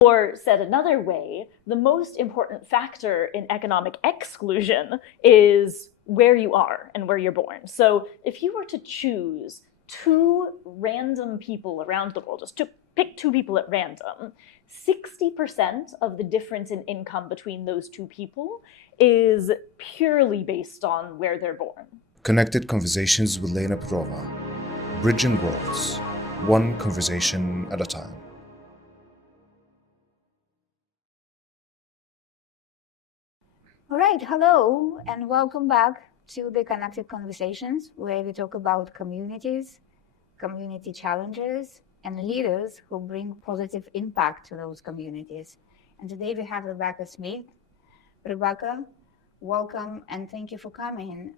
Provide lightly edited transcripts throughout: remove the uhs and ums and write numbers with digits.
Or said another way, the most important factor in economic exclusion is where you are and where you're born. So if you were to choose two random people around the world, just to pick two people at random, 60% of the difference in income between those two people is purely based on where they're born. Connected Conversations with Lena Perova. Bridging Worlds, one conversation at a time. All right, hello, and welcome back to the Connected Conversations, where we talk about communities, community challenges, and leaders who bring positive impact to those communities. And today we have Rebecca Smith. Rebecca, welcome and thank you for coming.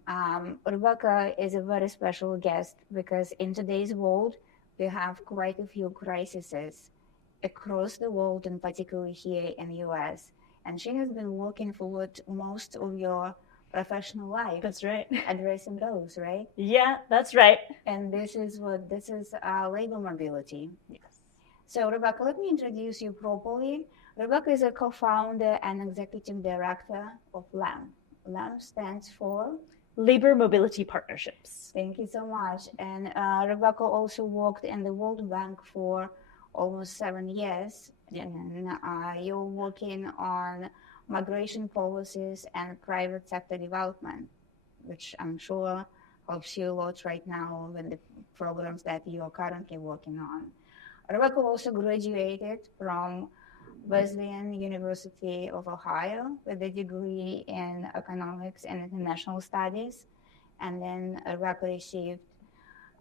Rebecca is a very special guest because in today's world, we have quite a few crises across the world, and particularly here in the US. And she has been working for most of your professional life. That's right. Addressing those, right? Yeah, that's right. And this is labor mobility. Yes. So Rebecca, let me introduce you properly. Rebecca is a co-founder and executive director of LAM. LAM stands for Labor Mobility Partnerships. Thank you so much. And Rebecca also worked in the World Bank for almost 7 years. Yeah. And you're working on migration policies and private sector development, which I'm sure helps you a lot right now with the programs that you are currently working on. Rebecca also graduated from Wesleyan University of Ohio with a degree in economics and international studies. And then Rebecca received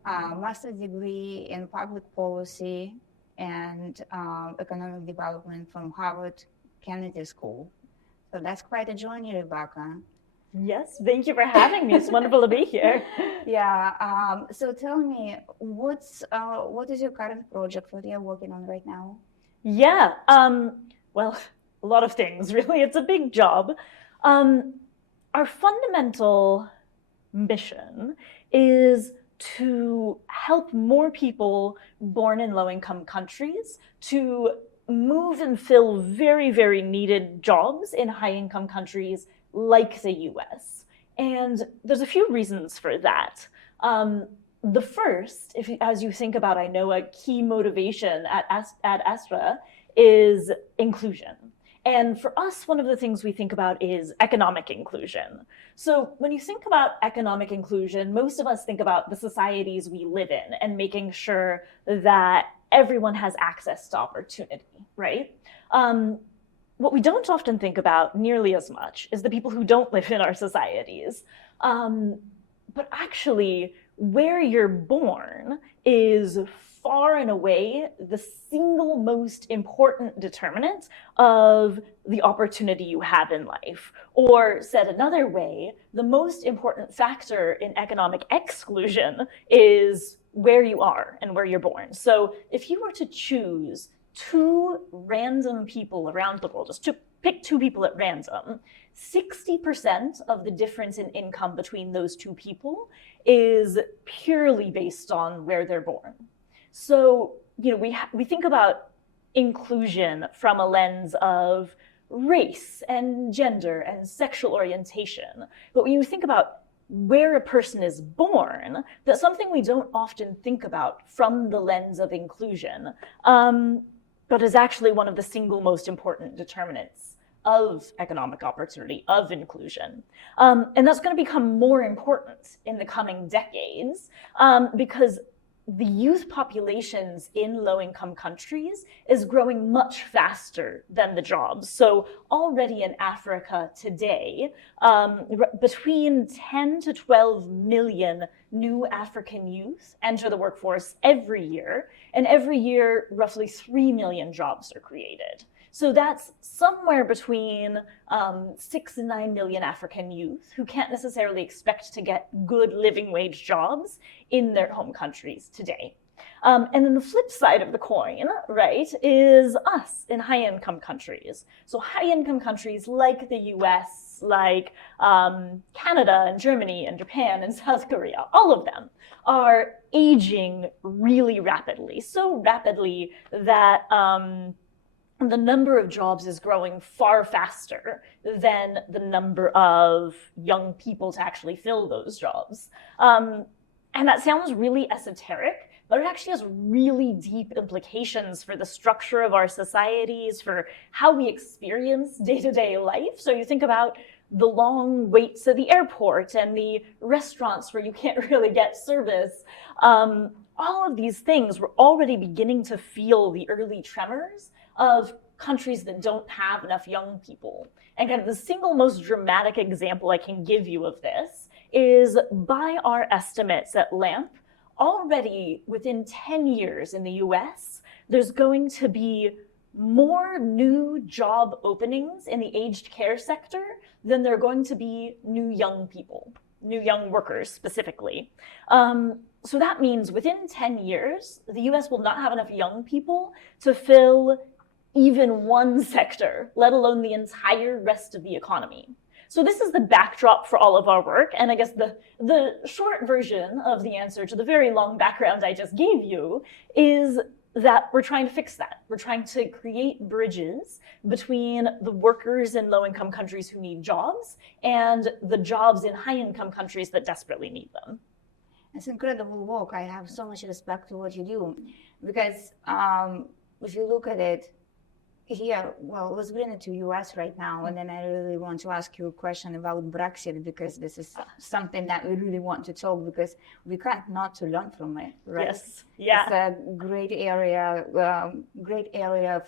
a master's degree in public policy and economic development from Harvard Kennedy School. So that's quite a journey, Rebecca. Yes, thank you for having me. It's wonderful to be here. Yeah. So tell me, what is your current project? What you're working on right now? Yeah. Well, a lot of things, really. It's a big job. Our fundamental mission is to help more people born in low-income countries to move and fill very, very needed jobs in high-income countries like the US. And there's a few reasons for that. The first, as you think about, I know a key motivation at Astra is inclusion. And for us, one of the things we think about is economic inclusion. So when you think about economic inclusion, most of us think about the societies we live in and making sure that everyone has access to opportunity, right? What we don't often think about nearly as much is the people who don't live in our societies. But actually, where you're born is far and away the single most important determinant of the opportunity you have in life. Or said another way, the most important factor in economic exclusion is where you are and where you're born. So if you were to choose two random people around the world, just to pick two people at random, 60% of the difference in income between those two people is purely based on where they're born. So, we think about inclusion from a lens of race and gender and sexual orientation. But when you think about where a person is born, that's something we don't often think about from the lens of inclusion, but is actually one of the single most important determinants of economic opportunity, of inclusion. And that's going to become more important in the coming decades because the youth populations in low-income countries is growing much faster than the jobs. So already in Africa today, between 10 to 12 million new African youth enter the workforce every year, and every year roughly 3 million jobs are created. So that's somewhere between 6 and 9 million African youth who can't necessarily expect to get good living wage jobs in their home countries today. And then the flip side of the coin, right, is us in high-income countries. So high-income countries like the US, like Canada and Germany and Japan and South Korea, all of them are aging really rapidly, so rapidly that the number of jobs is growing far faster than the number of young people to actually fill those jobs. And that sounds really esoteric, but it actually has really deep implications for the structure of our societies, for how we experience day-to-day life. So you think about the long waits at the airport and the restaurants where you can't really get service. All of these things, we're already beginning to feel the early tremors of countries that don't have enough young people. And kind of the single most dramatic example I can give you of this is, by our estimates at LAMP, already within 10 years in the US, there's going to be more new job openings in the aged care sector than there are going to be new young people, new young workers specifically. So that means within 10 years, the US will not have enough young people to fill even one sector, let alone the entire rest of the economy. So this is the backdrop for all of our work. And I guess the short version of the answer to the very long background I just gave you is that we're trying to fix that. We're trying to create bridges between the workers in low-income countries who need jobs and the jobs in high-income countries that desperately need them. It's incredible work. I have so much respect to what you do, because if you look at it here, well, let's bring it to US right now, and then I really want to ask you a question about Brexit, because this is something that we really want to talk, because we can't not to learn from it, right? Yes, yeah. It's a great area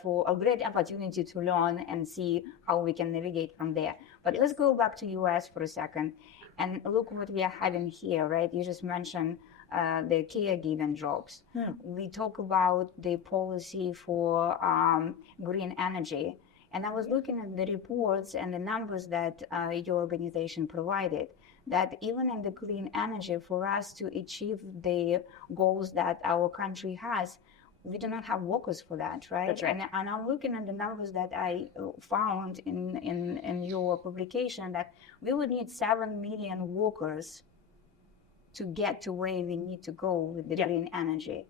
for a great opportunity to learn and see how we can navigate from there. But let's go back to US for a second and look what we are having here, right? You just mentioned the caregiving jobs. We talk about the policy for green energy. And I was looking at the reports and the numbers that your organization provided, that even in the clean energy, for us to achieve the goals that our country has, we do not have workers for that, right? That's right. And I'm looking at the numbers that I found in your publication, that we would need 7 million workers to get to where we need to go with the green energy.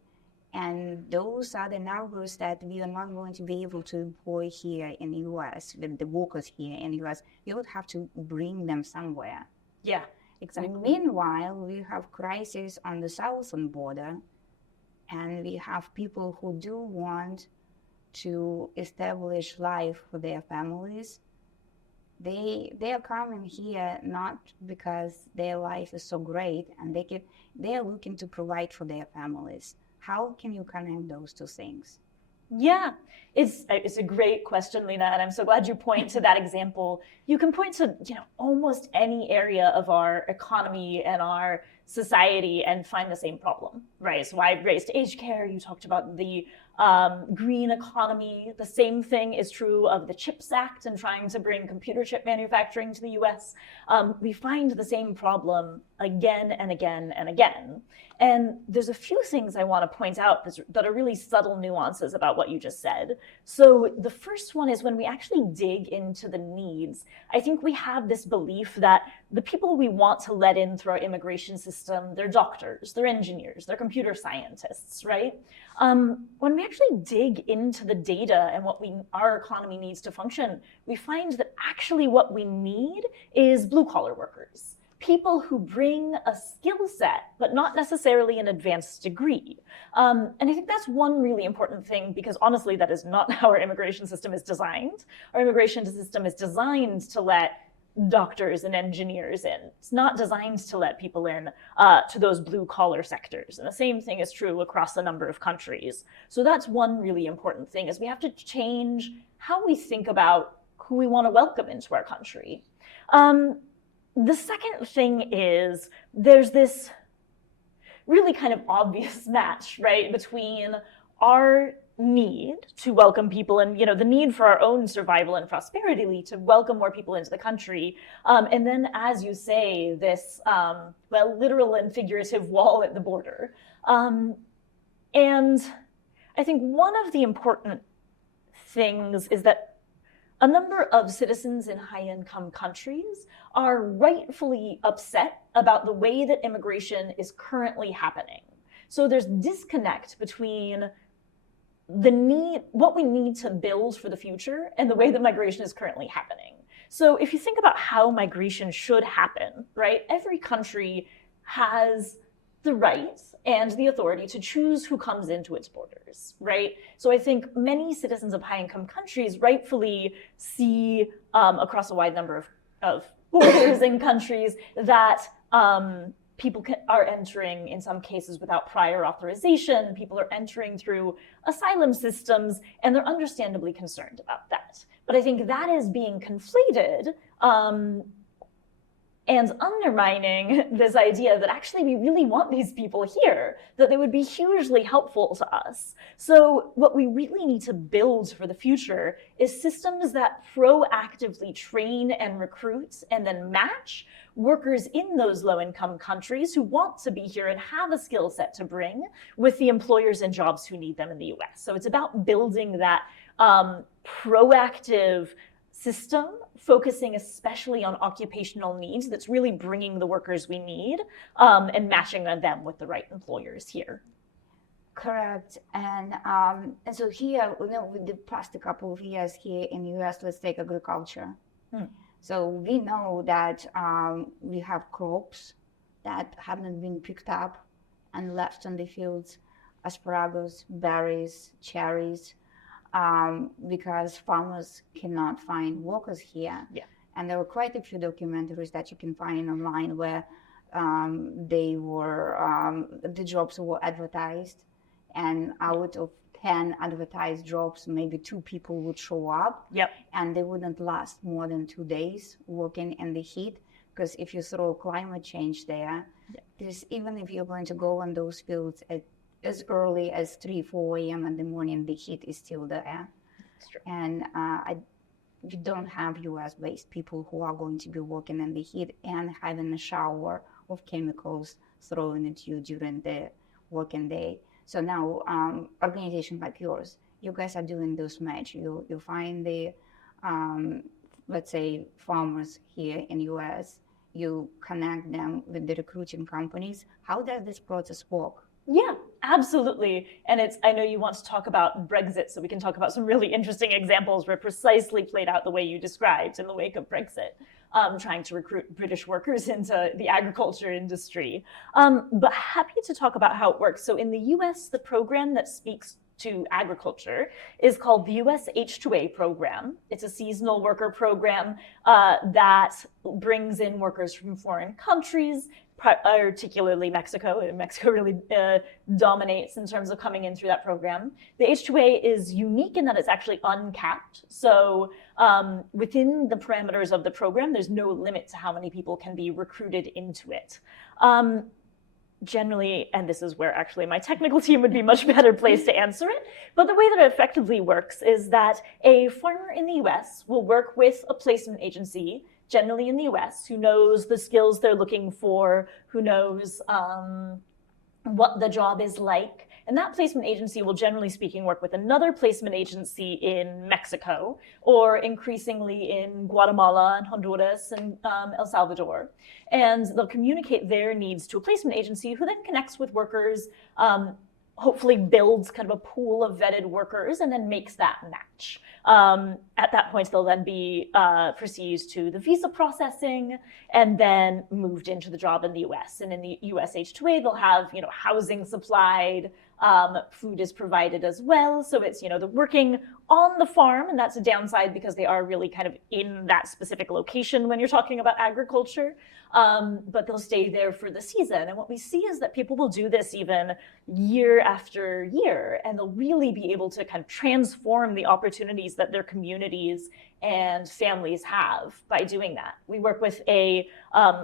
And those are the numbers that we are not going to be able to employ here in the US, the workers here in the US. We would have to bring them somewhere. Yeah, exactly. Meanwhile, we have crisis on the southern border, and we have people who do want to establish life for their families. They are coming here not because their life is so great, and they are looking to provide for their families. How can you connect those two things? Yeah, it's a great question, Lena, and I'm so glad you point to that example. You can point to almost any area of our economy and our society and find the same problem, right? So I raised aged care. You talked about the green economy. The same thing is true of the CHIPS Act and trying to bring computer chip manufacturing to the US. We find the same problem again and again and again. And there's a few things I want to point out that are really subtle nuances about what you just said. So the first one is, when we actually dig into the needs, I think we have this belief that the people we want to let in through our immigration system, they're doctors, they're engineers, they're computer scientists, right? When we actually dig into the data and what our economy needs to function, we find that actually what we need is blue-collar workers. People who bring a skill set, but not necessarily an advanced degree. And I think that's one really important thing, because honestly, that is not how our immigration system is designed. Our immigration system is designed to let doctors and engineers in. It's not designed to let people in to those blue-collar sectors. And the same thing is true across a number of countries. So that's one really important thing, is we have to change how we think about who we want to welcome into our country. The second thing is, there's this really kind of obvious match, right, between our need to welcome people and the need for our own survival and prosperity to welcome more people into the country, and then, as you say, this literal and figurative wall at the border. And I think one of the important things is that a number of citizens in high-income countries are rightfully upset about the way that immigration is currently happening. So there's disconnect between what we need to build for the future and the way that migration is currently happening. So if you think about how migration should happen, right? Every country has the right and the authority to choose who comes into its borders, right? So I think many citizens of high-income countries rightfully see across a wide number of borders in countries that people are entering in some cases without prior authorization. People are entering through asylum systems, and they're understandably concerned about that. But I think that is being conflated and undermining this idea that actually we really want these people here, that they would be hugely helpful to us. So what we really need to build for the future is systems that proactively train and recruit and then match workers in those low-income countries who want to be here and have a skill set to bring with the employers and jobs who need them in the US. So it's about building that proactive system, focusing especially on occupational needs that's really bringing the workers we need and matching them with the right employers here. Correct. And so here, with the past couple of years here in the US, let's take agriculture. So we know that we have crops that haven't been picked up and left on the fields, asparagus, berries, cherries, because farmers cannot find workers here. Yeah. And there were quite a few documentaries that you can find online where the jobs were advertised, and out of 10 advertised jobs, maybe 2 people would show up. Yep. And they wouldn't last more than 2 days working in the heat, because if you throw climate change there, there's, even if you're going to go on those fields as early as 3-4 a.m. in the morning, the heat is still there. That's true. And you don't have US-based people who are going to be working in the heat and having a shower of chemicals thrown at you during the working day. So now, organization like yours, you guys are doing those match. You find the, let's say, farmers here in US, you connect them with the recruiting companies. How does this process work? Yeah, absolutely. And I know you want to talk about Brexit, so we can talk about some really interesting examples where precisely played out the way you described in the wake of Brexit, trying to recruit British workers into the agriculture industry. But happy to talk about how it works. So in the US, the program that speaks to agriculture is called the US H-2A program. It's a seasonal worker program that brings in workers from foreign countries, particularly Mexico. And Mexico really dominates in terms of coming in through that program. The H-2A is unique in that it's actually uncapped. So within the parameters of the program, there's no limit to how many people can be recruited into it. Generally, and this is where actually my technical team would be much better placed to answer it, but the way that it effectively works is that a farmer in the US will work with a placement agency, generally in the US, who knows the skills they're looking for, who knows what the job is like. And that placement agency will, generally speaking, work with another placement agency in Mexico, or increasingly in Guatemala and Honduras and El Salvador. And they'll communicate their needs to a placement agency who then connects with workers, hopefully builds kind of a pool of vetted workers, and then makes that match. At that point, they'll then be proceeded to the visa processing and then moved into the job in the US. And in the US H-2A, they'll have, housing supplied, food is provided as well. So it's, they're working on the farm, and that's a downside because they are really kind of in that specific location when you're talking about agriculture. But they'll stay there for the season. And what we see is that people will do this even year after year, and they'll really be able to kind of transform the opportunities that their communities and families have by doing that. We work with a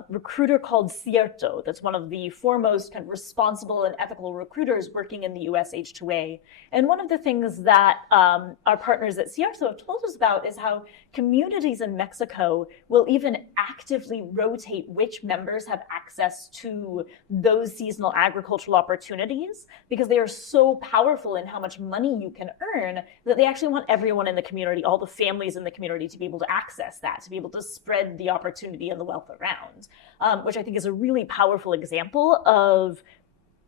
recruiter called Cierto, that's one of the foremost kind of responsible and ethical recruiters working in the US H-2A. And one of the things that our partners at Cierto have told us about is how communities in Mexico will even actively rotate which members have access to those seasonal agricultural opportunities, because they are so powerful in how much money you can earn that they actually want everyone in the community, all the families in the community, to be able to access that, to be able to spread the opportunity and the wealth around, which I think is a really powerful example of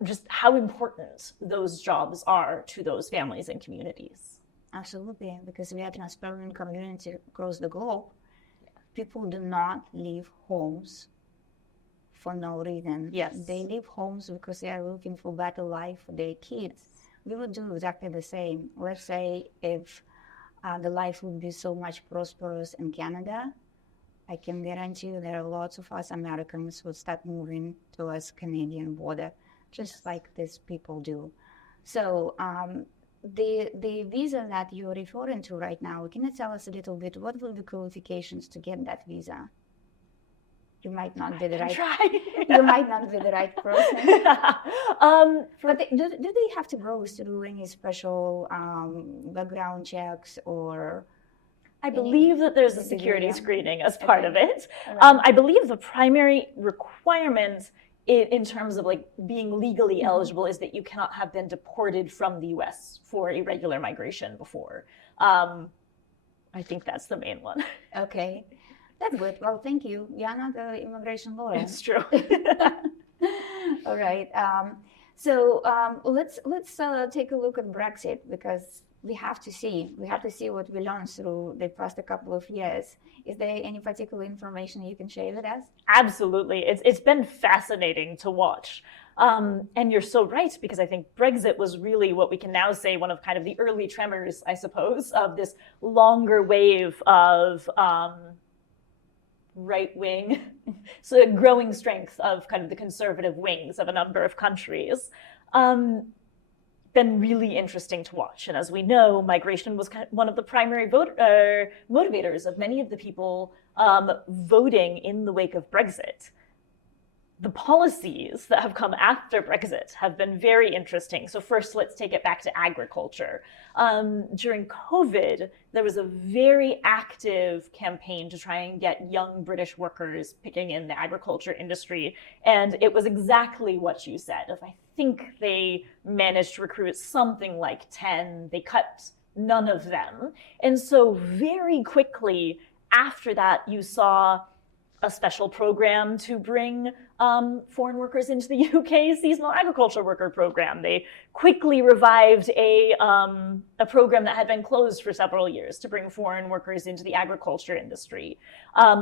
just how important those jobs are to those families and communities. Absolutely, because we are a transparent community across the globe. People do not leave homes for no reason. Yes. They leave homes because they are looking for better life for their kids. We would do exactly the same. Let's say if the life would be so much prosperous in Canada, I can guarantee you there are lots of us Americans who start moving towards Canadian border, just like these people do. So the visa that you're referring to right now, can you tell us a little bit, what will the qualifications to get that visa? You might not be the right. You might not be the right person. But do they have to go through any special background checks or? I believe that there's a security screening as part of it. Right. I believe the primary requirement in terms of like being legally eligible is that you cannot have been deported from the US for irregular migration before. I think that's the main one. Okay, that's good. Well, thank you. You're not an immigration lawyer. It's true. All right. So let's take a look at Brexit, because we have to see what we learned through the past couple of years. Is there any particular information you can share with us? Absolutely. It's been fascinating to watch. And you're so right, because I think Brexit was really what we can now say one of kind of the early tremors, I suppose, of this longer wave of right-wing, so growing strength of kind of the conservative wings of a number of countries. Been really interesting to watch. And as we know, migration was kind of one of the primary motivators of many of the people voting in the wake of Brexit. The policies that have come after Brexit have been very interesting. So first, let's take it back to agriculture. During COVID, there was a very active campaign to try and get young British workers picking in the agriculture industry. And it was exactly what you said. I think they managed to recruit something like 10. They cut none of them. And so very quickly after that, you saw a special program to bring foreign workers into the UK seasonal agriculture worker program. They quickly revived a program that had been closed for several years to bring foreign workers into the agriculture industry.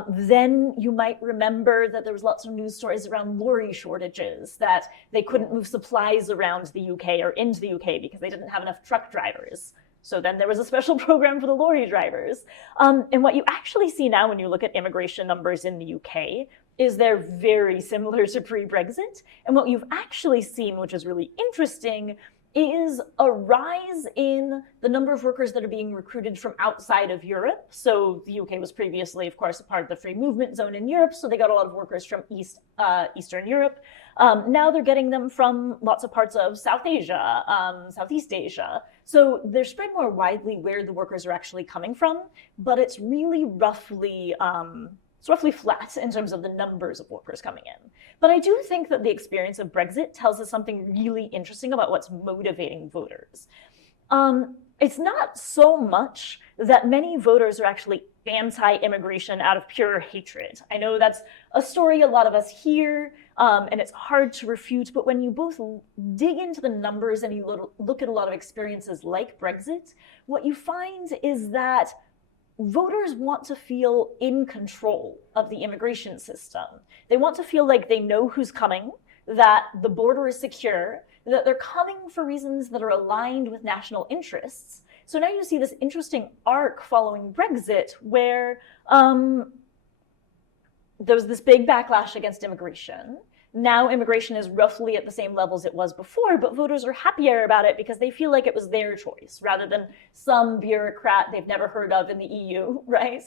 Then you might remember that there was lots of news stories around lorry shortages, that they couldn't move supplies around the UK or into the UK because they didn't have enough truck drivers. So then there was a special program for the lorry drivers. And what you actually see now when you look at immigration numbers in the UK is they're very similar to pre-Brexit. And what you've actually seen, which is really interesting, is a rise in the number of workers that are being recruited from outside of Europe. So the UK was previously, of course, a part of the free movement zone in Europe, so they got a lot of workers from Eastern Europe. Now they're getting them from lots of parts of South Asia, Southeast Asia. So they're spread more widely where the workers are actually coming from, but it's really roughly flat in terms of the numbers of workers coming in. But I do think that the experience of Brexit tells us something really interesting about what's motivating voters. It's not so much that many voters are actually anti-immigration out of pure hatred. I know that's a story a lot of us hear, and it's hard to refute, but when you both dig into the numbers and you look at a lot of experiences like Brexit, what you find is that voters want to feel in control of the immigration system. They want to feel like they know who's coming, that the border is secure, that they're coming for reasons that are aligned with national interests. So now you see this interesting arc following Brexit where there was this big backlash against immigration. Now immigration is roughly at the same levels it was before, but voters are happier about it because they feel like it was their choice rather than some bureaucrat they've never heard of in the EU, right?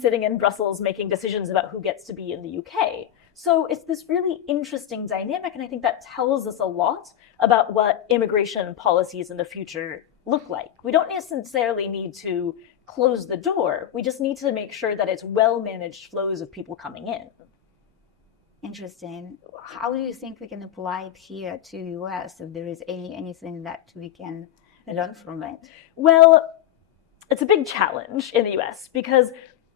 Sitting in Brussels making decisions about who gets to be in the UK. So it's this really interesting dynamic, and I think that tells us a lot about what immigration policies in the future look like. We don't necessarily need to close the door. We just need to make sure that it's well-managed flows of people coming in. Interesting. How do you think we can apply it here to the US, if there is anything that we can learn from it? Well, it's a big challenge in the US because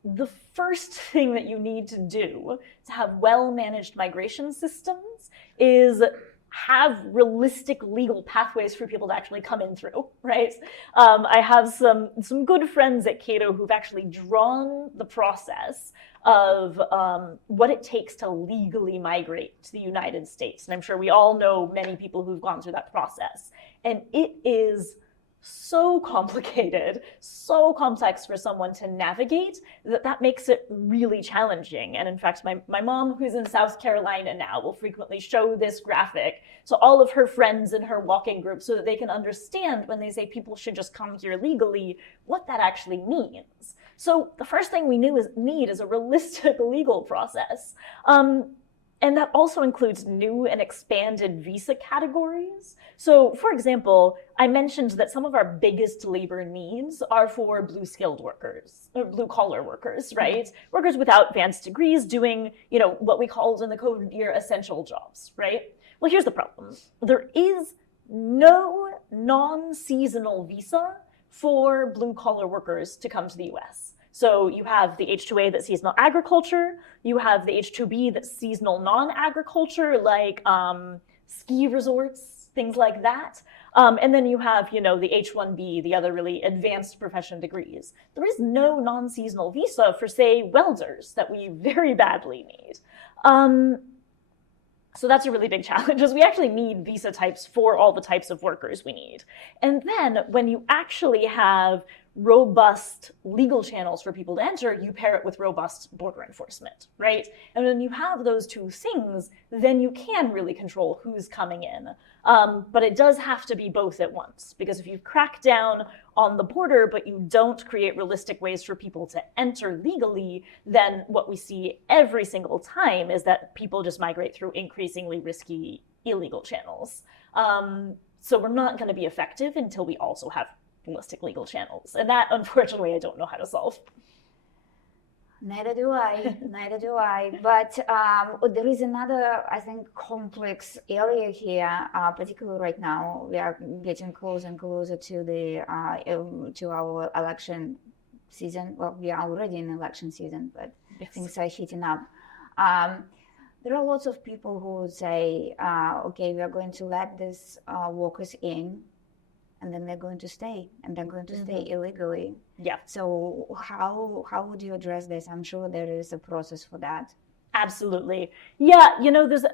the first thing that you need to do to have well-managed migration systems is have realistic legal pathways for people to actually come in through, right? I have some good friends at Cato who've actually drawn the process of what it takes to legally migrate to the United States. And I'm sure we all know many people who've gone through that process. And it is so complicated, so complex for someone to navigate that makes it really challenging. And in fact, my mom, who's in South Carolina now, will frequently show this graphic to all of her friends in her walking group so that they can understand when they say people should just come here legally, what that actually means. So the first thing we need is a realistic legal process. And that also includes new and expanded visa categories. So, for example, I mentioned that some of our biggest labor needs are for blue-skilled workers, or blue-collar workers, right? Workers without advanced degrees doing, what we called in the COVID year essential jobs, right? Well, here's the problem. There is no non-seasonal visa for blue-collar workers to come to the US. So you have the H-2A that's seasonal agriculture, you have the H-2B that's seasonal non-agriculture, like ski resorts, things like that. And then you have, the H-1B, the other really advanced profession degrees. There is no non-seasonal visa for, say, welders that we very badly need. So that's a really big challenge, is we actually need visa types for all the types of workers we need. And then when you actually have robust legal channels for people to enter, you pair it with robust border enforcement, right? And when you have those two things, then you can really control who's coming in. But it does have to be both at once, because if you crack down on the border, but you don't create realistic ways for people to enter legally, then what we see every single time is that people just migrate through increasingly risky illegal channels. So we're not going to be effective until we also have realistic legal channels. And that, unfortunately, I don't know how to solve. Neither do I. But there is another, I think, complex area here, particularly right now. We are getting closer and closer to our election season. Well, we are already in election season, but things are heating up. There are lots of people who would say, okay, we are going to let these workers in, and then they're going to stay, and they're going to stay illegally. Yeah. So how would you address this? I'm sure there is a process for that. Absolutely. Yeah, there's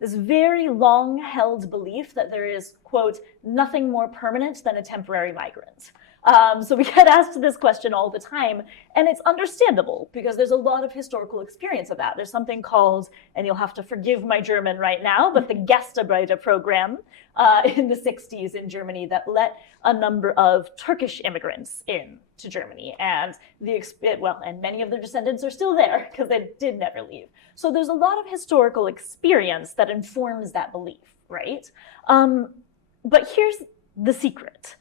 this very long-held belief that there is, quote, nothing more permanent than a temporary migrant. So we get asked this question all the time, and it's understandable because there's a lot of historical experience of that. There's something called, and you'll have to forgive my German right now, but the Gastarbeiter program in the 60s in Germany that let a number of Turkish immigrants in to Germany, and and many of their descendants are still there because they did never leave. So there's a lot of historical experience that informs that belief, right? But here's the secret.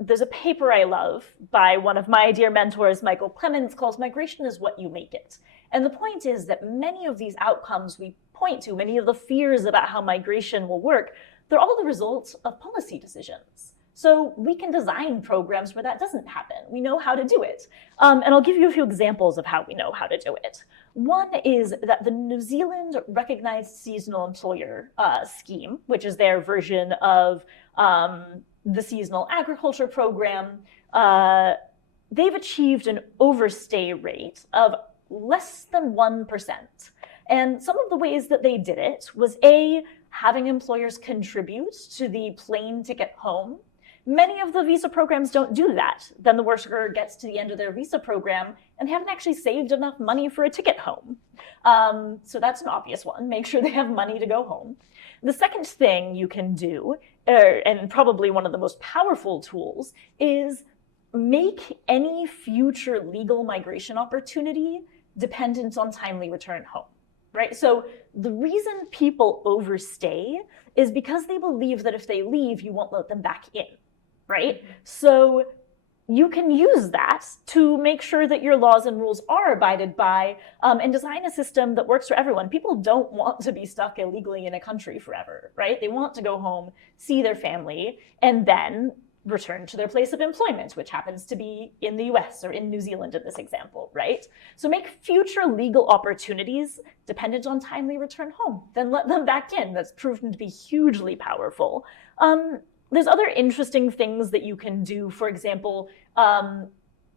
There's a paper I love by one of my dear mentors, Michael Clemens, called Migration is What You Make It. And the point is that many of these outcomes we point to, many of the fears about how migration will work, they're all the results of policy decisions. So we can design programs where that doesn't happen. We know how to do it. And I'll give you a few examples of how we know how to do it. One is that the New Zealand Recognized Seasonal Employer scheme, which is their version of the seasonal agriculture program, they've achieved an overstay rate of less than 1%. And some of the ways that they did it was having employers contribute to the plane ticket home. Many of the visa programs don't do that. Then the worker gets to the end of their visa program and haven't actually saved enough money for a ticket home. So that's an obvious one. Make sure they have money to go home. The second thing you can do, and probably one of the most powerful tools, is make any future legal migration opportunity dependent on timely return home. Right? So the reason people overstay is because they believe that if they leave, you won't let them back in. Right? So you can use that to make sure that your laws and rules are abided by and design a system that works for everyone. People don't want to be stuck illegally in a country forever, right? They want to go home, see their family, and then return to their place of employment, which happens to be in the US or in New Zealand in this example, right? So make future legal opportunities dependent on timely return home, then let them back in. That's proven to be hugely powerful. There's other interesting things that you can do. For example,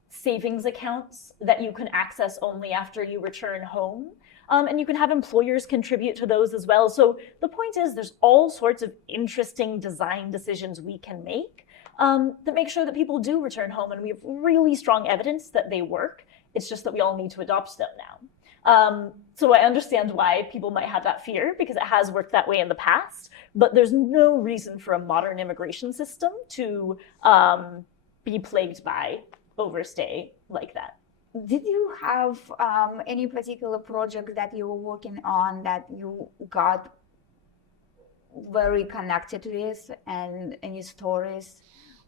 savings accounts that you can access only after you return home. And you can have employers contribute to those as well. So the point is there's all sorts of interesting design decisions we can make that make sure that people do return home. And we have really strong evidence that they work. It's just that we all need to adopt them now. So I understand why people might have that fear because it has worked that way in the past. But there's no reason for a modern immigration system to be plagued by overstay like that. Did you have any particular project that you were working on that you got very connected with, and any stories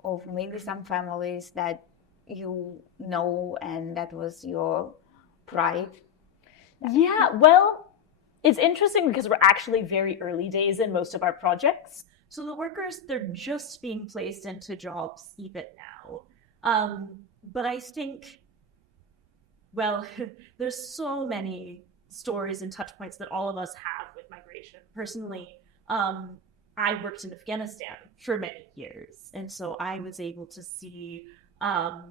of maybe some families that you know and that was your pride? Yeah, well, it's interesting because we're actually very early days in most of our projects. So the workers, they're just being placed into jobs even now. But I think, well, there's so many stories and touch points that all of us have with migration. Personally, I worked in Afghanistan for many years. And so I was able to see a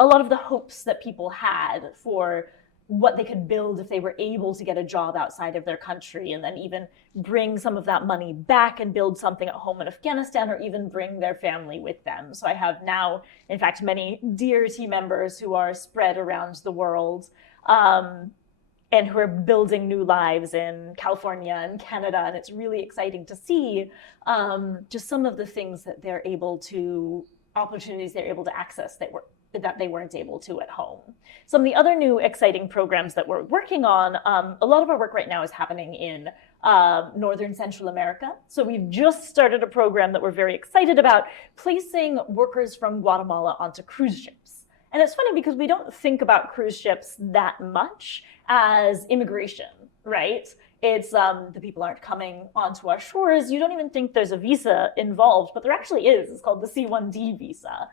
lot of the hopes that people had for what they could build if they were able to get a job outside of their country, and then even bring some of that money back and build something at home in Afghanistan, or even bring their family with them. So I have now, in fact, many dear team members who are spread around the world and who are building new lives in California and Canada. And it's really exciting to see just some of the things that they're able to, opportunities they're able to access that they weren't able to at home. Some of the other new exciting programs that we're working on, a lot of our work right now is happening in Northern Central America. So we've just started a program that we're very excited about, placing workers from Guatemala onto cruise ships. And it's funny because we don't think about cruise ships that much as immigration, right? It's the people aren't coming onto our shores. You don't even think there's a visa involved, but there actually is. It's called the C1D visa.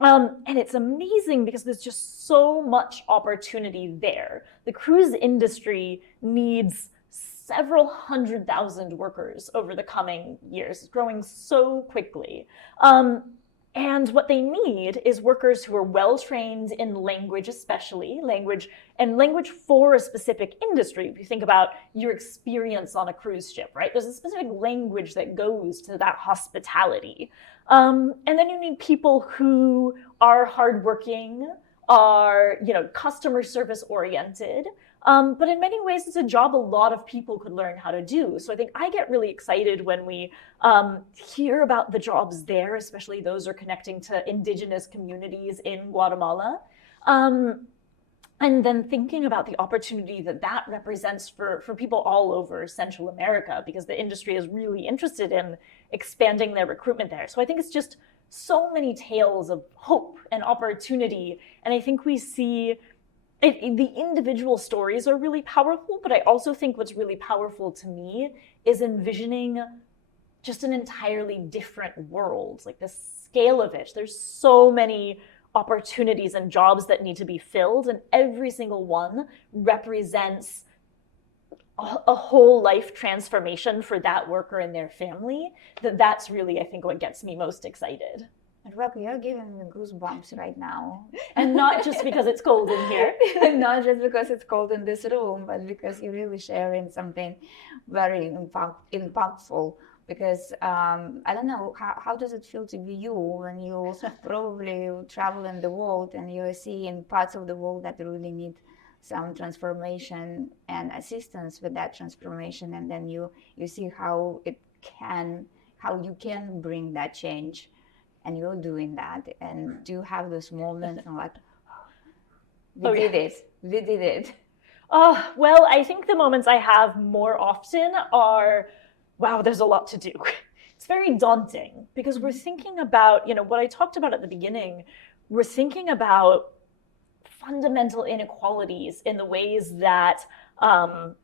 And it's amazing because there's just so much opportunity there. The cruise industry needs several 100,000 workers over the coming years. It's growing so quickly. And what they need is workers who are well-trained in language, especially language for a specific industry. If you think about your experience on a cruise ship, right? There's a specific language that goes to that hospitality. And then you need people who are hardworking, are, customer service oriented. But in many ways, it's a job a lot of people could learn how to do. So I think I get really excited when we hear about the jobs there, especially those are connecting to indigenous communities in Guatemala. And then thinking about the opportunity that represents for people all over Central America, because the industry is really interested in expanding their recruitment there. So I think it's just so many tales of hope and opportunity. And I think we see the individual stories are really powerful, but I also think what's really powerful to me is envisioning just an entirely different world, like the scale of it. There's so many opportunities and jobs that need to be filled, and every single one represents a whole life transformation for that worker and their family. That's really, I think, what gets me most excited. And Rocky, you're giving me goosebumps right now. And not just because it's cold in here. Not just because it's cold in this room, but because you're really sharing something very impactful. Because I don't know, how does it feel to be you when you probably travel in the world and you're seeing parts of the world that really need some transformation and assistance with that transformation, and then you see how you can bring that change, and you're doing that, and do you have those moments and like, we did it? Oh, well, I think the moments I have more often are, wow, there's a lot to do. It's very daunting because we're thinking about, what I talked about at the beginning, we're thinking about fundamental inequalities in the ways that our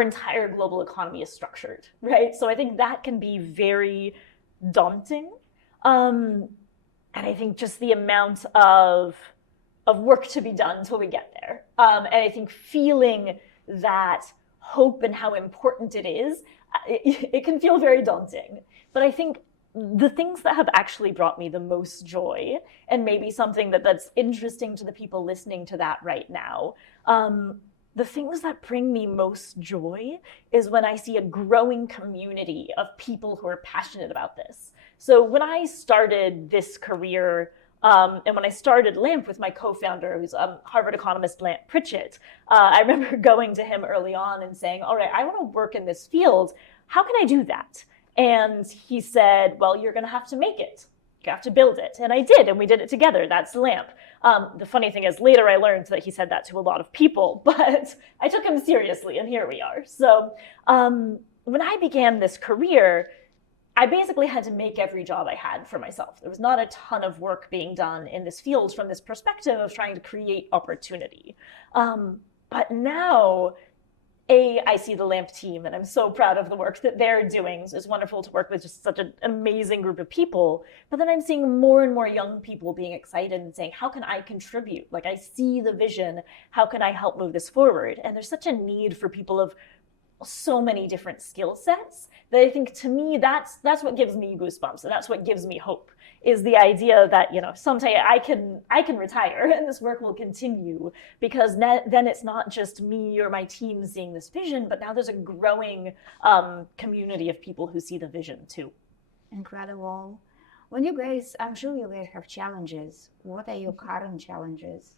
entire global economy is structured, right? So I think that can be very daunting. And And I think just the amount of work to be done until we get there. And I think feeling that hope and how important it is, it can feel very daunting. But I think the things that have actually brought me the most joy, and maybe something that's interesting to the people listening to that right now, the things that bring me most joy is when I see a growing community of people who are passionate about this. So when I started this career, and when I started LAMP with my co-founder, who's Harvard economist Lant Pritchett, I remember going to him early on and saying, all right, I want to work in this field. How can I do that? And he said, well, you're going to have to make it. You have to build it. And I did, and we did it together. That's LAMP. The funny thing is, later I learned that he said that to a lot of people, but I took him seriously, and here we are. So when I began this career, I basically had to make every job I had for myself. There was not a ton of work being done in this field from this perspective of trying to create opportunity. But now, I see the LAMP team, and I'm so proud of the work that they're doing. It's wonderful to work with just such an amazing group of people. But then I'm seeing more and more young people being excited and saying, how can I contribute? Like, I see the vision. How can I help move this forward? And there's such a need for people of so many different skill sets that I think, to me, that's what gives me goosebumps, and that's what gives me hope, is the idea that, someday I can retire and this work will continue, because then it's not just me or my team seeing this vision, but now there's a growing community of people who see the vision too. Incredible. When you guys, I'm sure you guys have challenges. What are your current challenges?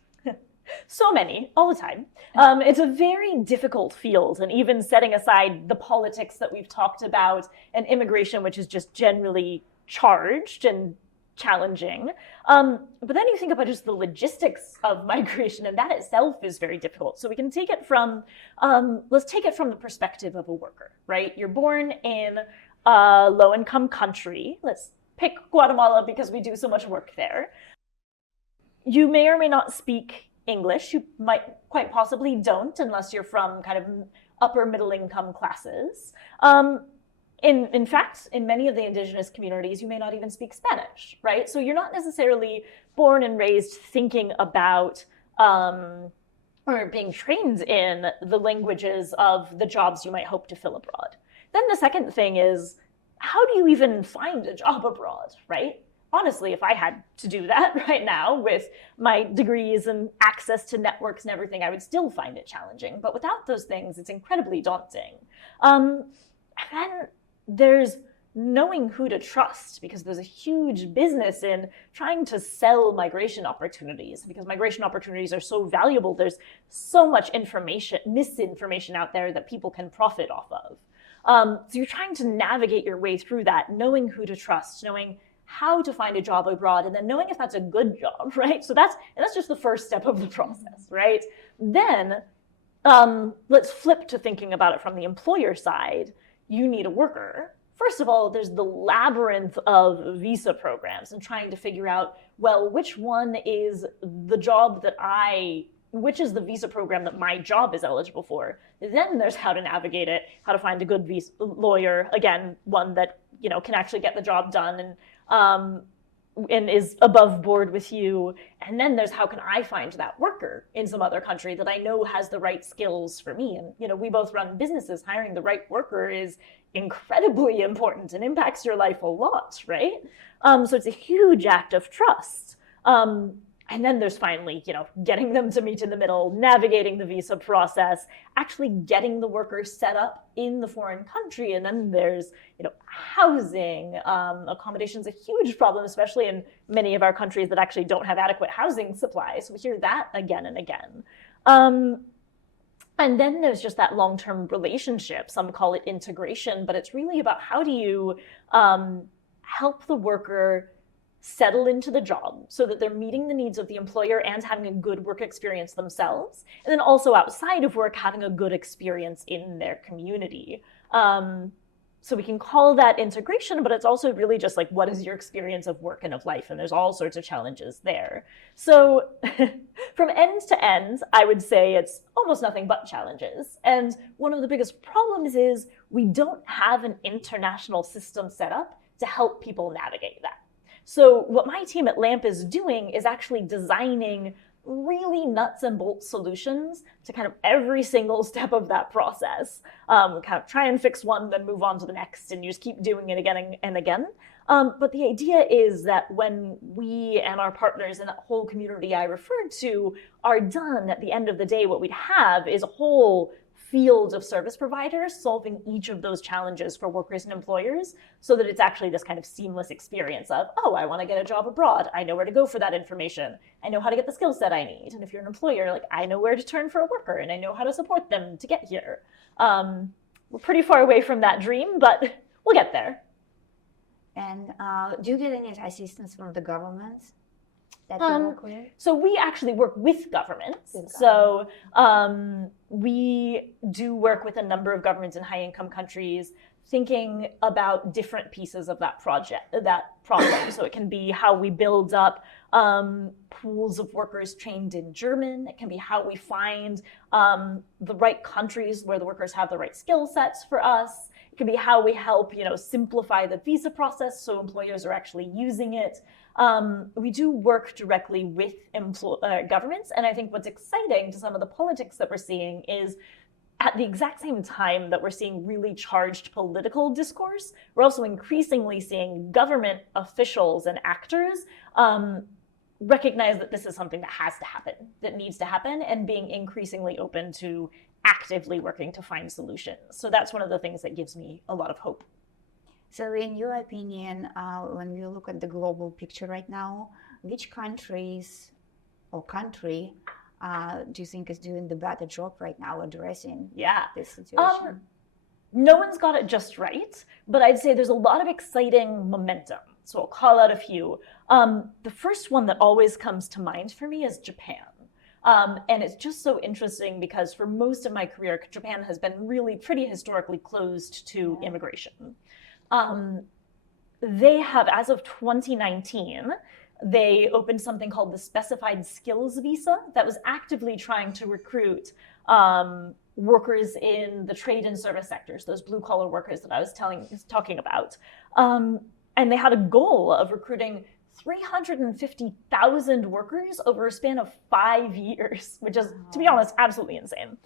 So many, all the time. It's a very difficult field, and even setting aside the politics that we've talked about and immigration, which is just generally charged and challenging. But then you think about just the logistics of migration, and that itself is very difficult. So we can take it from, let's take it from the perspective of a worker, right? You're born in a low-income country. Let's pick Guatemala because we do so much work there. You may or may not speak English. You might quite possibly don't, unless you're from kind of upper middle income classes. In fact, in many of the indigenous communities, you may not even speak Spanish, right? So you're not necessarily born and raised thinking about or being trained in the languages of the jobs you might hope to fill abroad. Then the second thing is, how do you even find a job abroad, right? Honestly, if I had to do that right now with my degrees and access to networks and everything, I would still find it challenging. But without those things, it's incredibly daunting. And then there's knowing who to trust, because there's a huge business in trying to sell migration opportunities, because migration opportunities are so valuable. There's so much misinformation out there that people can profit off of. So you're trying to navigate your way through that, knowing who to trust, knowing how to find a job abroad, and then knowing if that's a good job, right? So that's just the first step of the process, right? Then let's flip to thinking about it from the employer side. You need a worker. First of all, there's the labyrinth of visa programs and trying to figure out, well, which one is the job which is the visa program that my job is eligible for. Then there's how to navigate it, how to find a good visa lawyer, again, one that can actually get the job done and is above board with you. And then there's how can I find that worker in some other country that I know has the right skills for me. And we both run businesses. Hiring the right worker is incredibly important and impacts your life a lot, right? So it's a huge act of trust. And then there's finally, getting them to meet in the middle, navigating the visa process, actually getting the worker set up in the foreign country. And then there's, housing. Accommodation's a huge problem, especially in many of our countries that actually don't have adequate housing supply. So we hear that again and again. And then there's just that long-term relationship. Some call it integration, but it's really about how do you help the worker settle into the job so that they're meeting the needs of the employer and having a good work experience themselves. And then also outside of work, having a good experience in their community. So we can call that integration, but it's also really just like, what is your experience of work and of life? And there's all sorts of challenges there. So from end to end, I would say it's almost nothing but challenges. And one of the biggest problems is we don't have an international system set up to help people navigate that. So what my team at LAMP is doing is actually designing really nuts and bolts solutions to kind of every single step of that process. Kind of try and fix one, then move on to the next, and you just keep doing it again and again. But the idea is that when we and our partners in that whole community I referred to are done, at the end of the day, what we'd have is a whole field of service providers solving each of those challenges for workers and employers, so that it's actually this kind of seamless experience of, oh, I want to get a job abroad. I know where to go for that information. I know how to get the skill set I need. And if you're an employer, like, I know where to turn for a worker and I know how to support them to get here. We're pretty far away from that dream, but we'll get there. And do you get any assistance from the government that you work with? So we actually work with governments. So we do work with a number of governments in high-income countries, thinking about different pieces of that problem. So it can be how we build up pools of workers trained in German. It can be how we find the right countries where the workers have the right skill sets for us. It can be how we help, simplify the visa process so employers are actually using it. We do work directly with governments, and I think what's exciting to some of the politics that we're seeing is at the exact same time that we're seeing really charged political discourse, we're also increasingly seeing government officials and actors recognize that this is something that has to happen, that needs to happen, and being increasingly open to actively working to find solutions. So that's one of the things that gives me a lot of hope. So in your opinion, when you look at the global picture right now, which countries or country do you think is doing the better job right now addressing this situation? No one's got it just right, but I'd say there's a lot of exciting momentum. So I'll call out a few. The first one that always comes to mind for me is Japan. And it's just so interesting because for most of my career, Japan has been really pretty historically closed to immigration. They have, as of 2019, they opened something called the Specified Skills Visa that was actively trying to recruit workers in the trade and service sectors, those blue-collar workers that I was talking about. And they had a goal of recruiting 350,000 workers over a span of 5 years, which is, to be honest, absolutely insane.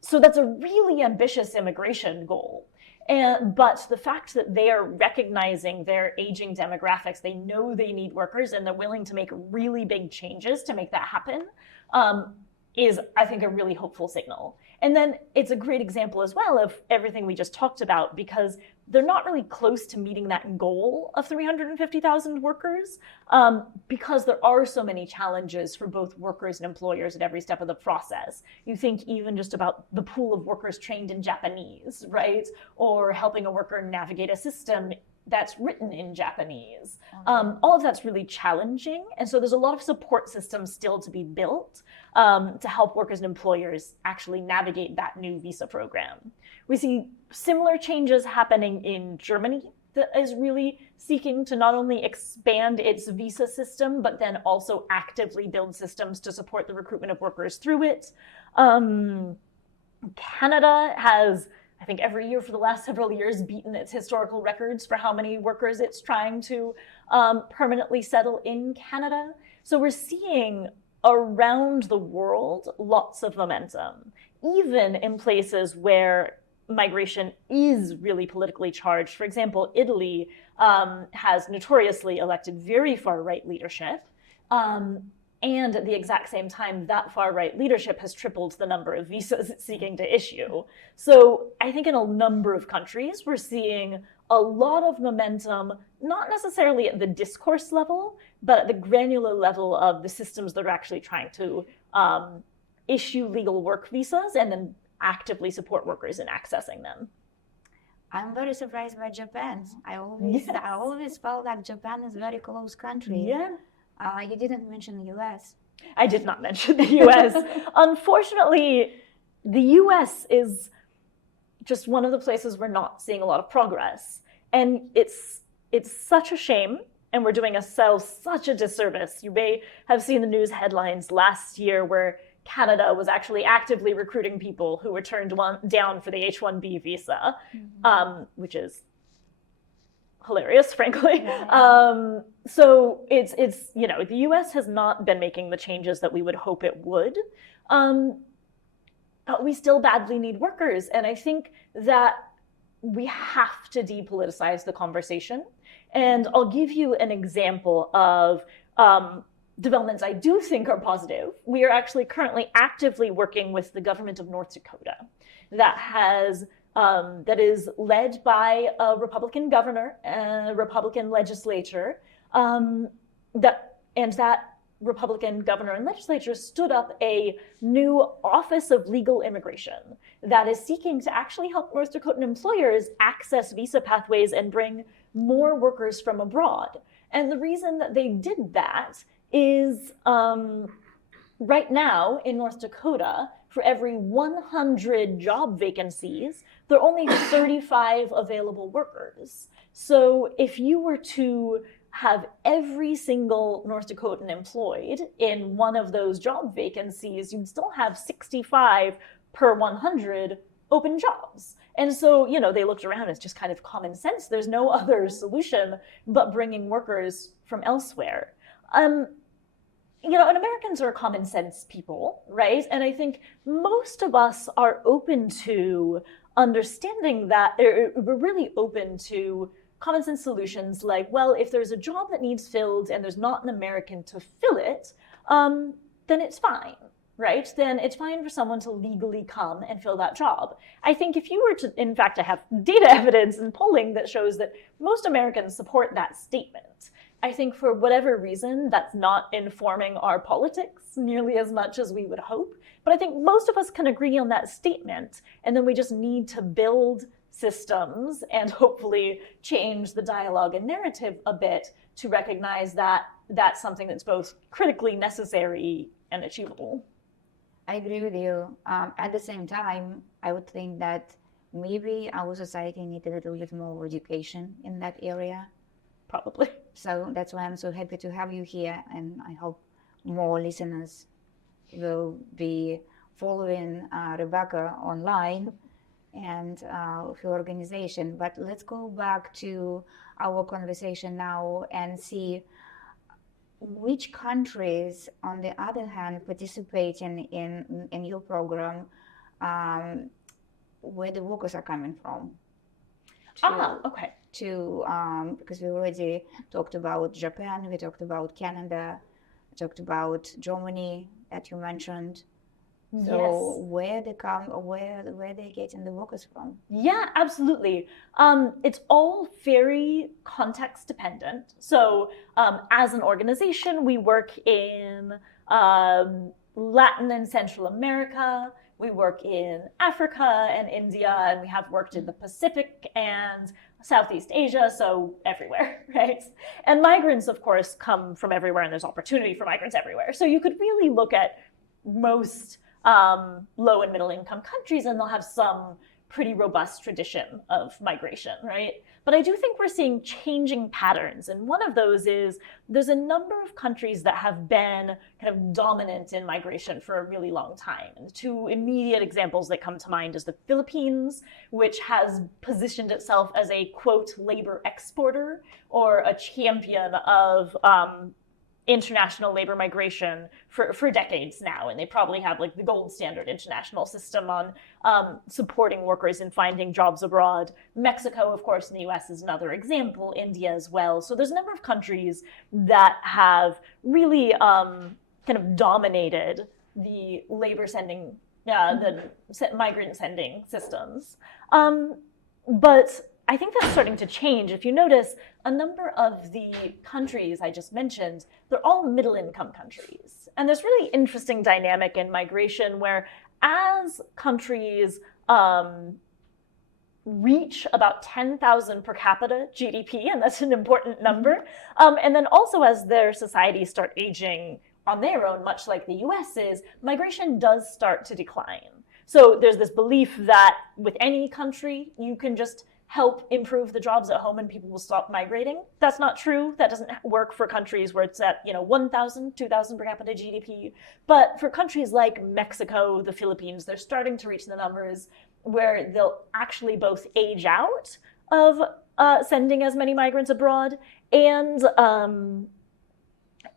So that's a really ambitious immigration goal. But the fact that they are recognizing their aging demographics, they know they need workers, and they're willing to make really big changes to make that happen, is, I think, a really hopeful signal. And then it's a great example as well of everything we just talked about, because they're not really close to meeting that goal of 350,000 workers, because there are so many challenges for both workers and employers at every step of the process. You think even just about the pool of workers trained in Japanese, right? Or helping a worker navigate a system that's written in Japanese. All of that's really challenging. And so there's a lot of support systems still to be built to help workers and employers actually navigate that new visa program. We see similar changes happening in Germany that is really seeking to not only expand its visa system, but then also actively build systems to support the recruitment of workers through it. Canada has, I think, every year for the last several years beaten its historical records for how many workers it's trying to permanently settle in Canada. So we're seeing around the world lots of momentum, even in places where migration is really politically charged. For example, Italy has notoriously elected very far-right leadership. And at the exact same time, that far-right leadership has tripled the number of visas it's seeking to issue. So I think in a number of countries, we're seeing a lot of momentum, not necessarily at the discourse level, but at the granular level of the systems that are actually trying to issue legal work visas and then actively support workers in accessing them. I'm very surprised by Japan. I always felt like Japan is a very close country. Yeah. You didn't mention the US. I did not mention the US. Unfortunately, the US is just one of the places we're not seeing a lot of progress. And it's such a shame, and we're doing ourselves such a disservice. You may have seen the news headlines last year where Canada was actually actively recruiting people who were turned down for the H-1B visa, which is hilarious, frankly. Yeah. So it's the U.S. has not been making the changes that we would hope it would, but we still badly need workers, and I think that we have to depoliticize the conversation. And I'll give you an example of developments I do think are positive. We are actually currently actively working with the government of North Dakota that is led by a Republican governor and a Republican legislature. That Republican governor and legislature stood up a new Office of Legal Immigration that is seeking to actually help North Dakotan employers access visa pathways and bring more workers from abroad. And the reason that they did that is right now in North Dakota, for every 100 job vacancies, there are only 35 available workers. So if you were to have every single North Dakotan employed in one of those job vacancies, you'd still have 65 per 100 open jobs. And so, they looked around, it's just kind of common sense. There's no other solution but bringing workers from elsewhere. And Americans are common sense people, right? And I think most of us are open to understanding that, we're really open to common sense solutions like, well, if there's a job that needs filled and there's not an American to fill it, then it's fine, right? Then it's fine for someone to legally come and fill that job. I think if you were to, in fact, I have data evidence and polling that shows that most Americans support that statement. I think for whatever reason, that's not informing our politics nearly as much as we would hope. But I think most of us can agree on that statement. And then we just need to build systems and hopefully change the dialogue and narrative a bit to recognize that that's something that's both critically necessary and achievable. I agree with you. At the same time, I would think that maybe our society needs a little bit more education in that area. Probably. So that's why I'm so happy to have you here, and I hope more listeners will be following Rebecca online and her organization. But let's go back to our conversation now and see which countries, on the other hand, participating in your program, where the workers are coming from. Okay. Because we already talked about Japan, we talked about Canada, we talked about Germany that you mentioned. So Yes. where they're getting the workers from? Yeah, absolutely. It's all very context dependent. So as an organization, we work in Latin and Central America. We work in Africa and India, and we have worked in the Pacific and Southeast Asia, so everywhere, right? And migrants, of course, come from everywhere, and there's opportunity for migrants everywhere. So you could really look at most low and middle income countries, and they'll have some pretty robust tradition of migration, right? But I do think we're seeing changing patterns. And one of those is there's a number of countries that have been kind of dominant in migration for a really long time. And the two immediate examples that come to mind is the Philippines, which has positioned itself as a, quote, labor exporter or a champion of international labor migration for decades now, and they probably have like the gold standard international system on supporting workers and finding jobs abroad. Mexico, of course, in the US is another example, India as well. So there's a number of countries that have really kind of dominated the labor sending, the migrant sending systems. But I think that's starting to change. If you notice, a number of the countries I just mentioned, they're all middle-income countries. And there's really interesting dynamic in migration where as countries reach about 10,000 per capita GDP, and that's an important number, and then also as their societies start aging on their own, much like the US is, migration does start to decline. So there's this belief that with any country, you can just help improve the jobs at home and people will stop migrating. That's not true. That doesn't work for countries where it's at 1,000, 2,000 per capita GDP. But for countries like Mexico, the Philippines, they're starting to reach the numbers where they'll actually both age out of sending as many migrants abroad, and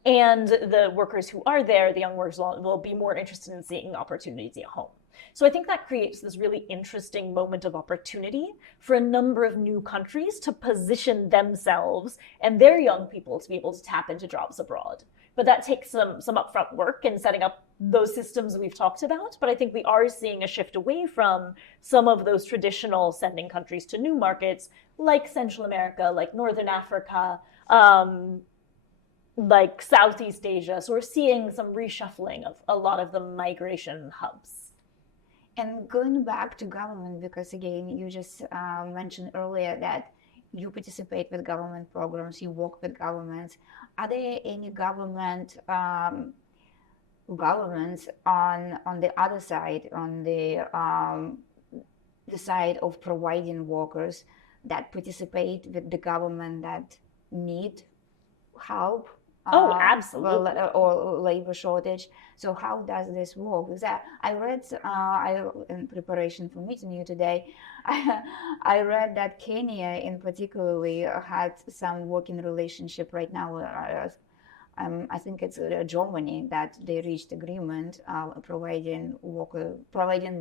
the workers who are there, the young workers, will be more interested in seeing opportunities at home. So I think that creates this really interesting moment of opportunity for a number of new countries to position themselves and their young people to be able to tap into jobs abroad. But that takes some upfront work in setting up those systems we've talked about. But I think we are seeing a shift away from some of those traditional sending countries to new markets, like Central America, like Northern Africa, like Southeast Asia. So we're seeing some reshuffling of a lot of the migration hubs. And going back to government, because again, you just mentioned earlier that you participate with government programs, you work with governments. Are there any governments on the other side, on the side of providing workers that participate with the government that need help? Oh, absolutely. Or labor shortage. So how does this work? Because I read, in preparation for meeting you today, I read that Kenya in particularly had some working relationship right now. I think it's Germany that they reached agreement providing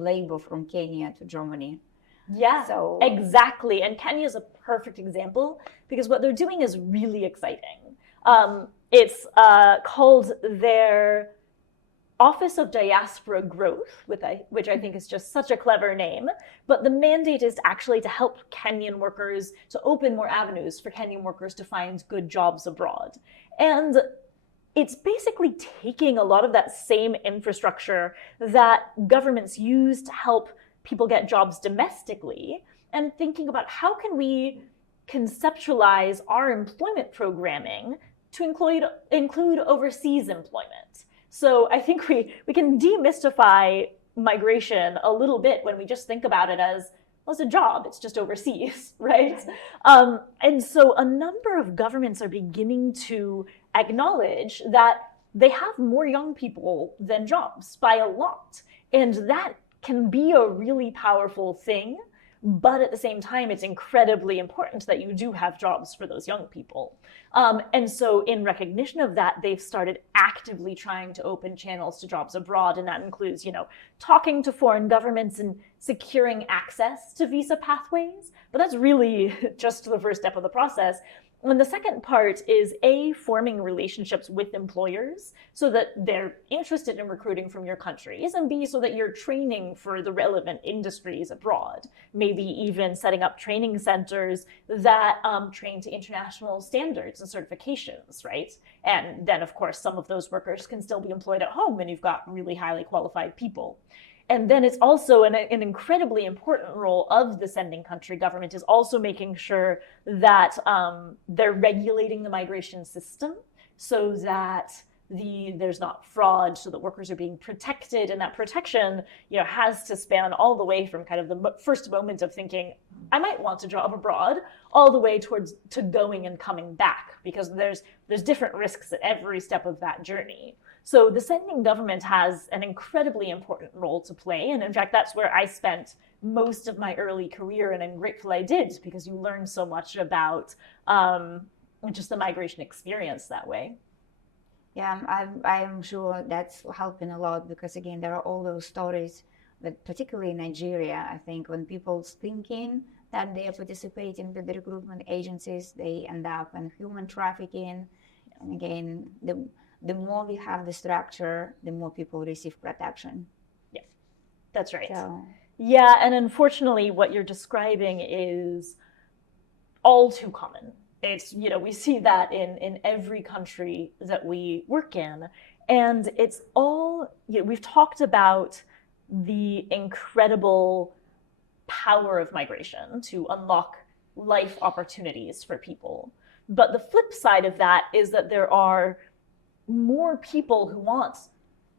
labor from Kenya to Germany. Yeah, so exactly. And Kenya is a perfect example because what they're doing is really exciting. It's called their Office of Diaspora Growth, which I think is just such a clever name. But the mandate is actually to help Kenyan workers, to open more avenues for Kenyan workers to find good jobs abroad. And it's basically taking a lot of that same infrastructure that governments use to help people get jobs domestically and thinking about how can we conceptualize our employment programming to include overseas employment. So I think we can demystify migration a little bit when we just think about it as, well, it's a job, it's just overseas, right? And so a number of governments are beginning to acknowledge that they have more young people than jobs by a lot. And that can be a really powerful thing. But at the same time, it's incredibly important that you do have jobs for those young people. And so in recognition of that, they've started actively trying to open channels to jobs abroad. And that includes, talking to foreign governments and securing access to visa pathways. But that's really just the first step of the process. And the second part is forming relationships with employers so that they're interested in recruiting from your countries, and B, so that you're training for the relevant industries abroad. Maybe even setting up training centers that train to international standards and certifications, right? And then, of course, some of those workers can still be employed at home and you've got really highly qualified people. And then it's also an incredibly important role of the sending country government is also making sure that they're regulating the migration system so that there's not fraud, so that workers are being protected. And that protection, has to span all the way from kind of the first moment of thinking, I might want a job abroad, all the way to going and coming back, because there's different risks at every step of that journey. So the sending government has an incredibly important role to play. And in fact, that's where I spent most of my early career, and I'm grateful I did, because you learn so much about just the migration experience that way. Yeah, I'm sure that's helping a lot, because again, there are all those stories, but particularly in Nigeria, I think when people's thinking that they are participating with the recruitment agencies, they end up in human trafficking. And again, the more we have the structure, the more people receive protection. Yeah, that's right. So. Yeah, and unfortunately, what you're describing is all too common. It's, we see that in every country that we work in. And it's all, we've talked about the incredible power of migration to unlock life opportunities for people. But the flip side of that is that there are more people who want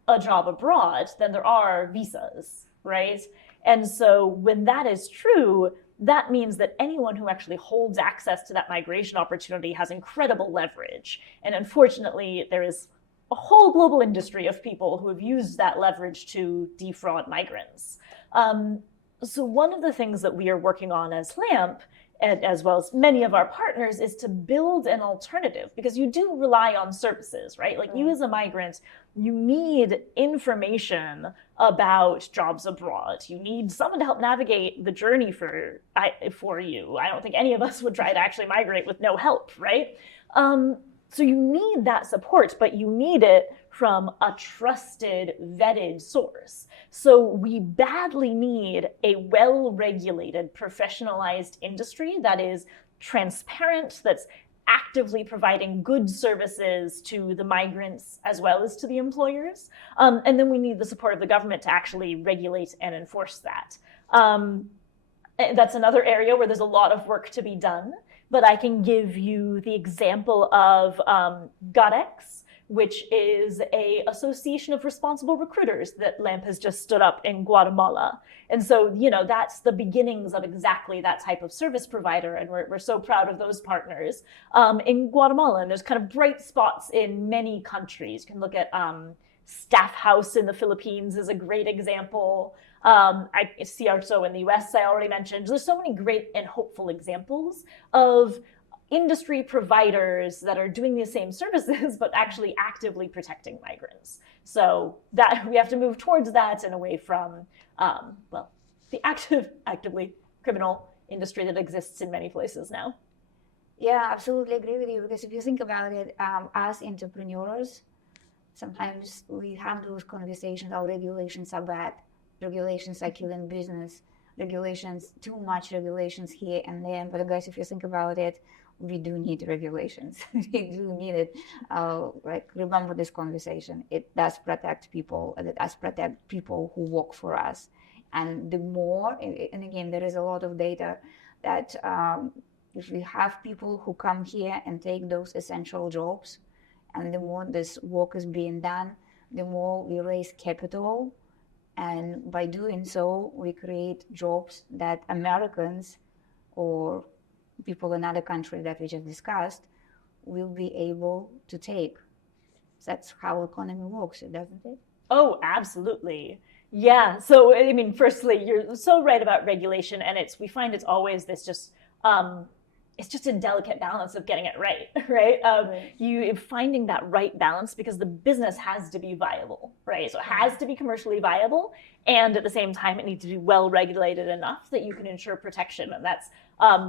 a job abroad than there are visas, right? And so when that is true, that means that anyone who actually holds access to that migration opportunity has incredible leverage. And unfortunately, there is a whole global industry of people who have used that leverage to defraud migrants. So one of the things that we are working on as LAMP and as well as many of our partners, is to build an alternative, because you do rely on services, right? Like you as a migrant, you need information about jobs abroad. You need someone to help navigate the journey for you. I don't think any of us would try to actually migrate with no help, right? So you need that support, but you need it from a trusted, vetted source. So we badly need a well-regulated, professionalized industry that is transparent, that's actively providing good services to the migrants as well as to the employers. And then we need the support of the government to actually regulate and enforce that. That's another area where there's a lot of work to be done. But I can give you the example of GODEX, which is an association of responsible recruiters that LAMP has just stood up in Guatemala. And so, that's the beginnings of exactly that type of service provider. And we're so proud of those partners in Guatemala. And there's kind of bright spots in many countries. You can look at Staff House in the Philippines is a great example. I see CRSO in the US, I already mentioned. There's so many great and hopeful examples of industry providers that are doing the same services, but actually actively protecting migrants. So that we have to move towards that and away from, the actively criminal industry that exists in many places now. Yeah, absolutely agree with you. Because if you think about it, as entrepreneurs, sometimes we have those conversations, our regulations are bad. Regulations are killing business. Regulations, too much regulations here and there. But guys, if you think about it, we do need regulations. We do need it. Remember this conversation. It does protect people. It does protect people who work for us. And the more, and again, there is a lot of data that if we have people who come here and take those essential jobs, and the more this work is being done, the more we raise capital. And by doing so, we create jobs that Americans or people in other countries that we just discussed will be able to take. That's how economy works, doesn't it? Oh, absolutely. Yeah. So, firstly, you're so right about regulation, and we find it's always this just, it's just a delicate balance of getting it right, right? You finding that right balance, because the business has to be viable, right? So it has to be commercially viable, and at the same time, it needs to be well regulated enough that you can ensure protection. And that's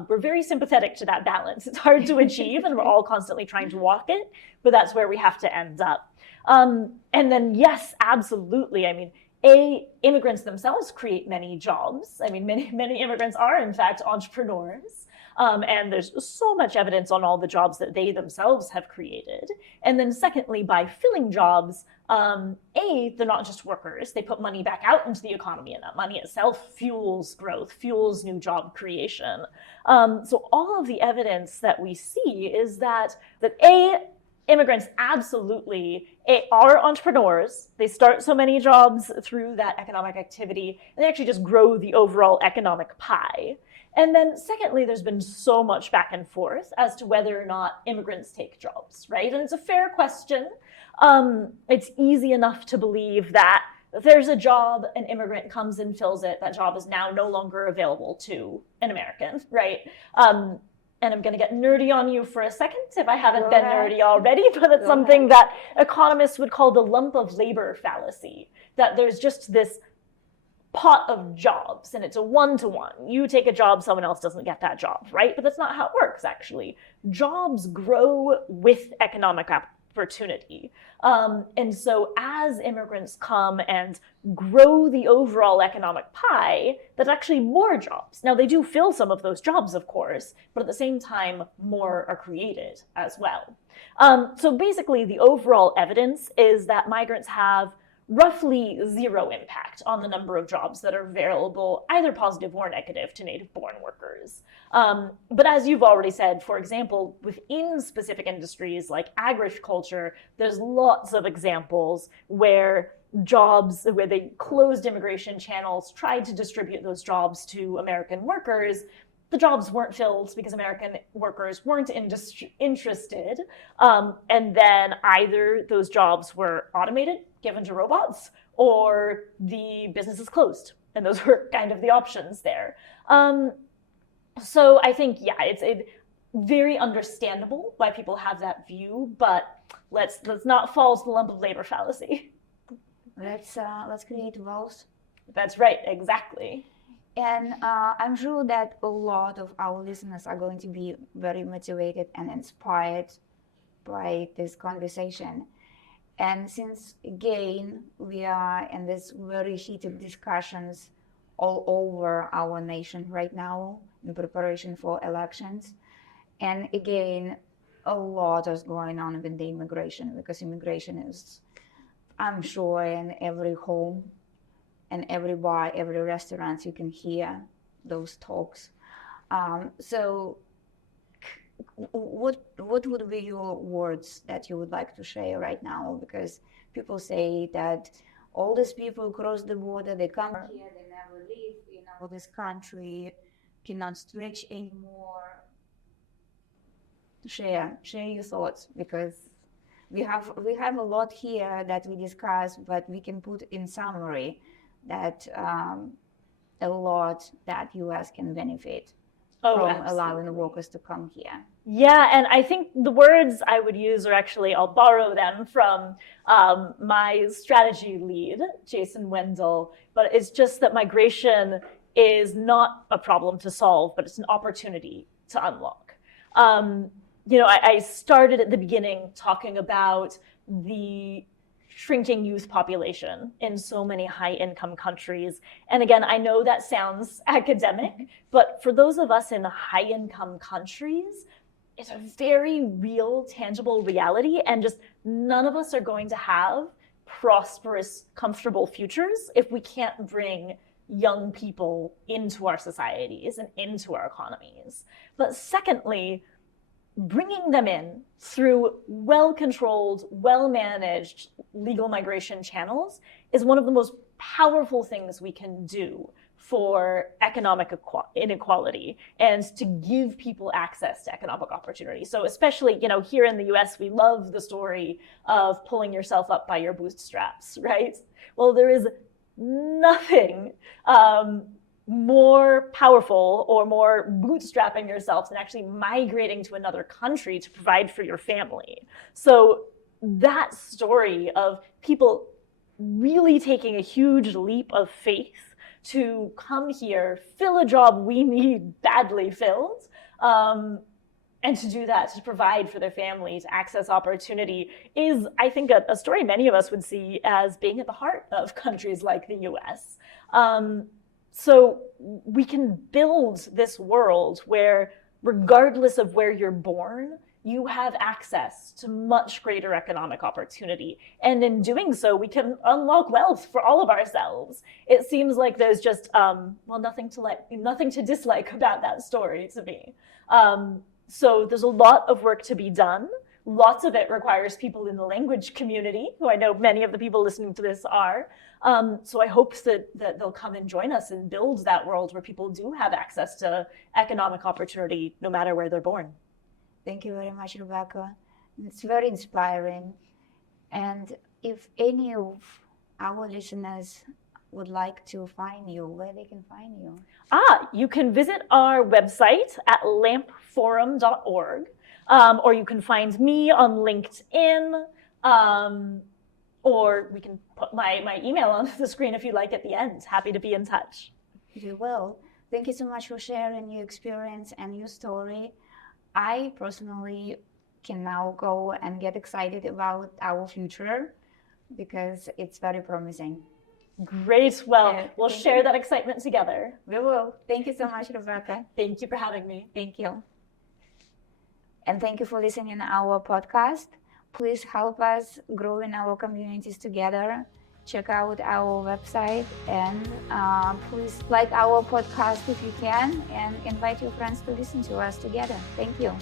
we're very sympathetic to that balance. It's hard to achieve, and we're all constantly trying to walk it, but that's where we have to end up. And then, yes, absolutely. Immigrants themselves create many jobs. Many immigrants are, in fact, entrepreneurs. And there's so much evidence on all the jobs that they themselves have created. And then secondly, by filling jobs, they're not just workers. They put money back out into the economy, and that money itself fuels growth, fuels new job creation. So all of the evidence that we see is that immigrants absolutely are entrepreneurs. They start so many jobs through that economic activity, and they actually just grow the overall economic pie. And then secondly, there's been so much back and forth as to whether or not immigrants take jobs, right? And it's a fair question. It's easy enough to believe that if there's a job, an immigrant comes and fills it, that job is now no longer available to an American, right? And I'm going to get nerdy on you for a second if I haven't been nerdy already, but it's something that economists would call the lump of labor fallacy, that there's just this pot of jobs, and it's a one-to-one. You take a job, someone else doesn't get that job, right? But that's not how it works, actually. Jobs grow with economic opportunity. And so as immigrants come and grow the overall economic pie, there's actually more jobs. Now, they do fill some of those jobs, of course, but at the same time, more are created as well. So basically, the overall evidence is that migrants have roughly zero impact on the number of jobs that are available, either positive or negative, to native-born workers. But as you've already said, for example, within specific industries like agriculture, there's lots of examples where they closed immigration channels, tried to distribute those jobs to American workers. The jobs weren't filled because American workers weren't interested. And then either those jobs were automated, given to robots, or the businesses closed. And those were kind of the options there. So I think, yeah, it's very understandable why people have that view, but let's not fall to the lump of labor fallacy. Let's create wealth. That's right, exactly. And I'm sure that a lot of our listeners are going to be very motivated and inspired by this conversation. And since, again, we are in this very heated discussions all over our nation right now in preparation for elections, and again, a lot is going on with the immigration, because immigration is, I'm sure, in every home and every bar, every restaurant, you can hear those talks. So what would be your words that you would like to share right now? Because people say that all these people cross the border, they come here, they never leave, this country cannot stretch anymore. Share your thoughts, because we have a lot here that we discuss, but we can put in summary that a lot that US can benefit from Absolutely. allowing workers to come here. Yeah, and I think the words I would use are actually, I'll borrow them from my strategy lead, Jason Wendell, but it's just that migration is not a problem to solve, but it's an opportunity to unlock. I started at the beginning talking about the shrinking youth population in so many high-income countries. And again, I know that sounds academic, but for those of us in high-income countries, it's a very real, tangible reality, and just none of us are going to have prosperous, comfortable futures if we can't bring young people into our societies and into our economies. But secondly, bringing them in through well-controlled, well-managed legal migration channels is one of the most powerful things we can do for economic inequality and to give people access to economic opportunity. So especially, here in the US, we love the story of pulling yourself up by your bootstraps, right? Well, there is nothing more powerful or more bootstrapping yourself than actually migrating to another country to provide for your family. So that story of people really taking a huge leap of faith to come here, fill a job we need badly filled, and to do that, to provide for their families, access opportunity, is, I think, a story many of us would see as being at the heart of countries like the US. So we can build this world where, regardless of where you're born, you have access to much greater economic opportunity. And in doing so, we can unlock wealth for all of ourselves. It seems like there's just, nothing to dislike about that story to me. So there's a lot of work to be done. Lots of it requires people in the language community, who I know many of the people listening to this are. So I hope that they'll come and join us and build that world where people do have access to economic opportunity, no matter where they're born. Thank you very much, Rebecca. It's very inspiring. And if any of our listeners would like to find you, where they can find you? You can visit our website at lampforum.org, or you can find me on LinkedIn, or we can put my email on the screen if you like at the end. Happy to be in touch. You will. Thank you so much for sharing your experience and your story. I personally can now go and get excited about our future because it's very promising. Great. Well, we'll share that excitement together. We will. Thank you so much, Rebecca. Thank you for having me. Thank you. And thank you for listening to our podcast. Please help us grow in our communities together. Check out our website and please like our podcast if you can, and invite your friends to listen to us together. Thank you.